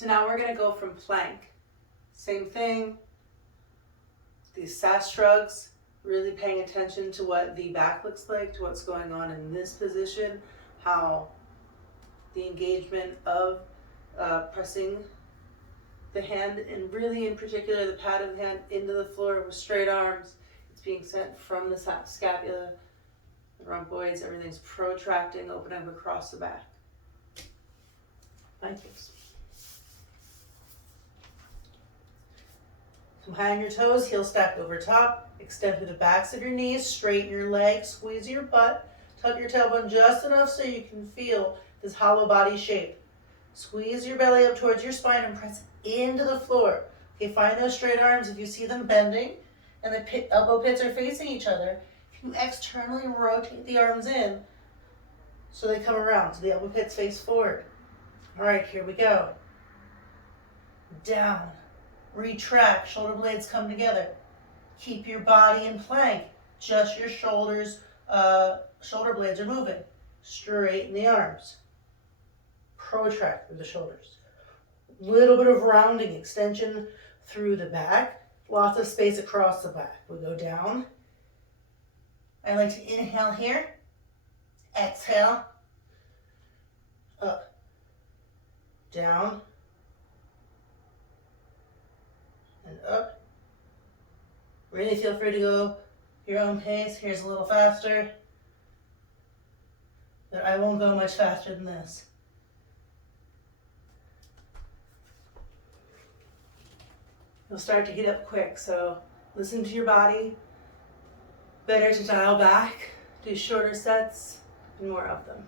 So now we're going to go from plank. Same thing. These SASS Shrugs, really paying attention to what the back looks like, to what's going on in this position, how the engagement of pressing the hand, and really in particular the pad of the hand into the floor with straight arms. It's being sent from the scapula, the rhomboids, everything's protracting, opening across the back. Thank you. Come high on your toes, heel stacked over top. Extend through the backs of your knees, straighten your legs, squeeze your butt. Tuck your tailbone just enough so you can feel this hollow body shape. Squeeze your belly up towards your spine and press into the floor. Okay, find those straight arms if you see them bending and the elbow pits are facing each other. If you externally rotate the arms in so they come around, so the elbow pits face forward. All right, here we go. Down, retract, shoulder blades come together. Keep your body in plank, just your shoulders, shoulder blades are moving. Straighten the arms. Protract through the shoulders. Little bit of rounding, extension through the back. Lots of space across the back. We go down. I like to inhale here. Exhale. Up. Down. And up. Really feel free to go your own pace. Here's a little faster. But I won't go much faster than this. You'll start to heat up quick, so listen to your body. Better to dial back, do shorter sets, and more of them.